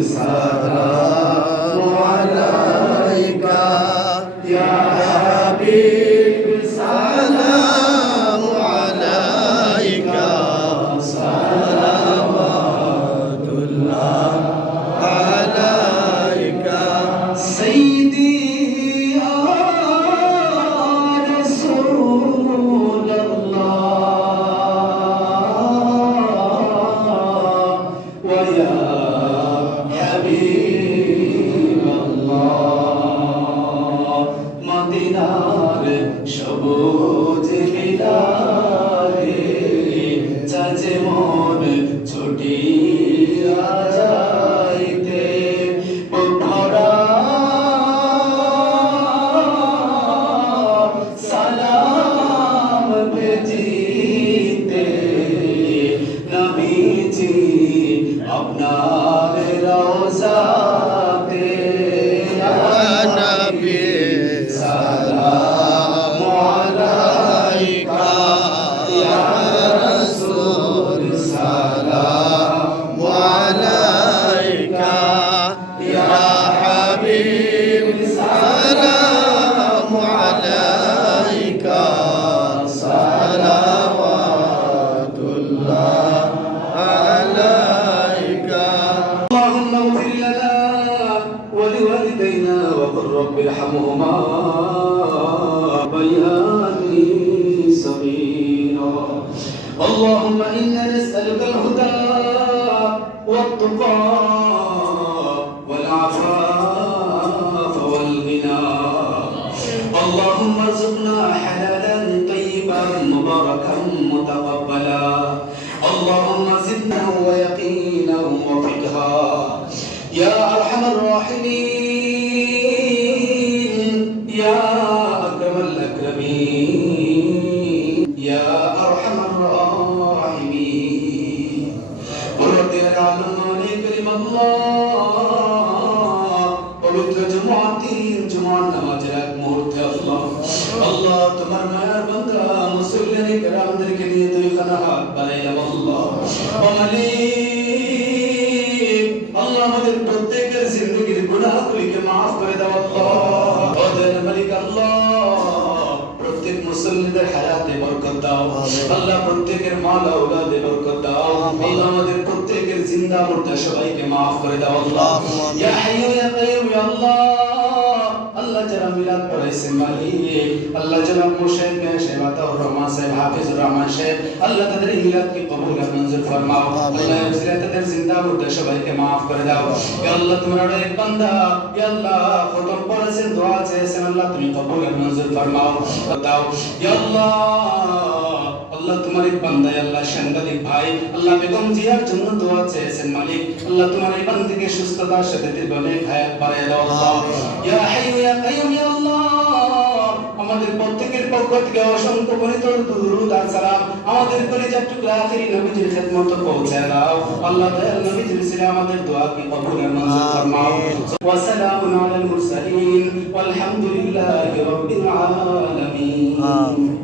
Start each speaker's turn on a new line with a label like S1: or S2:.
S1: Sada মদিনার সবুজ মিনারে চাচে মন ছুটিয়া যাইতে। ভরা সালাম ভেজিতে নবীজি আপনার ولوالدينا وقل رب ارحمهما بياني صغيرا. اللهم إنا نسألك الهدى والتقى والعفاف والغنى. اللهم ارزقنا حلالا طيبا مباركا متقبلا. الراحمين يا اكرم الاكرمين يا ارحم الراحمين ورضي العالم كريم الله পবিত্র জুমার দিন জুমার নামাজের এক মুহূর্তে আল্লাহ আল্লাহ তোমার মায়ের বান্দা মুসল্লিয়ানি কেরামদেরকে নিয়ে দুই খানা হাত বানাইলাম আল্লাহ ও মালিক মাফ করে দাও আল্লাহ। ওদের মালিক আল্লাহ প্রত্যেক মুসল্লিদের হায়াতে বরকত দাও। আল্লাহ প্রত্যেকের মাল আওলাদে বরকত দাও। আল্লাহ আমাদের প্রত্যেকের জিন্দা মুর্দা সবাইকে মাফ করে দাও আল্লাহ। ইয়া হাইয়ু ইয়া কাইয়ুম ইয়া আল্লাহ। আল্লাহ যারা মিলাদ পড়াইছে মালিক আল্লাহ জনাব মুর্শিদ মেয়ে সাহেব আতাউর রহমান সাহেব হাফিজুর রহমান সাহেব আল্লাহ তাদের মিলাদকে কবুল আর মঞ্জুর ফরমাও। আল্লাহ উসিলা তাদের জিন্দা মুর্দা সবাইকে মাফ করে দাও। ইয়া আল্লাহ তোমার এক বান্দা। ইয়া আল্লাহ খতম পড়েছেন দোয়া চেয়েছেন আল্লাহ তুমি কবুল আর মঞ্জুর ফরমাও। দাও। ইয়া আল্লাহ আল্লাহ তোমার এক বান্দা আল্লাহ সাংবাদিক ভাই। আল্লাহ বেগম জিয়ার জন্য দোয়া চেয়েছেন মালিক। আল্লাহ তোমার এই বান্দিকে সুস্থতার সাথে দীর্ঘনেক হায়াত বাড়ায় দাও। আল্লাহ ইয়া হাইয়ু ইয়া আল্লাহ। আমাদের প্রত্যেকের পক্ষ থেকে অসংখ্য গণিত দুরুদ আর সালাম আমাদের কলিজার টুকরা আখেরি নবীজির খেদমত পৌঁছে দাও। আল্লাহ দয়াল নবীজির সিলে আমাদের দোয়া কি কবুল আর মঞ্জুর ফরমাও। ওয়া সালামুন আলাল মুরসালিন। ওয়ালহামদুলিল্লাহি রাব্বিল আলামিন।